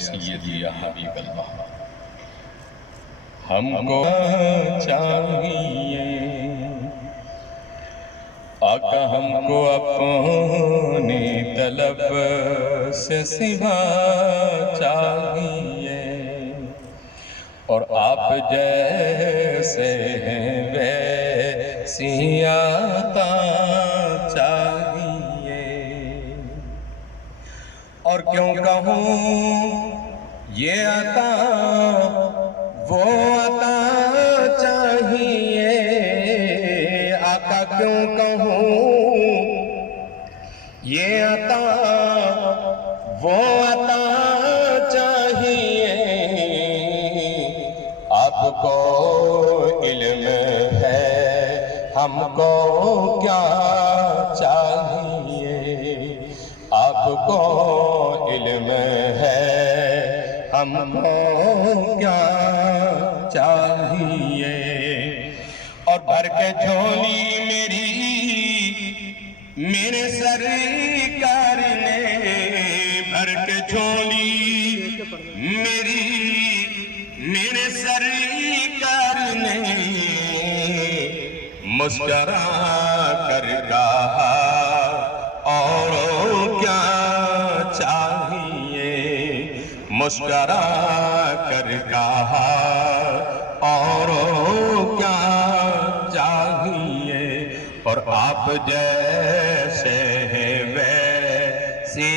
सय्यदी या हबीब अल्लाह। हमको चाहिए आका, हमको अपनी तलब से सिवा चाहिए, और आप जैसे हैं वैसी आता चाहिए। और क्यों कहूँ ये आता वो आता चाहिए, आका क्यों कहूँ ये आता वो आता चाहिए। आपको इल्म है हमको क्या चाहिए, आपको इल्म है हमको क्या चाहिए। और भर के झोली मेरे सरकार ने, भर के झोली मेरे सरकार ने मुस्कुरा कर कहा और क्या चाहिए, मुस्कुरा कर कहा और क्या चाहिए। और आप जैसे हैं वैसे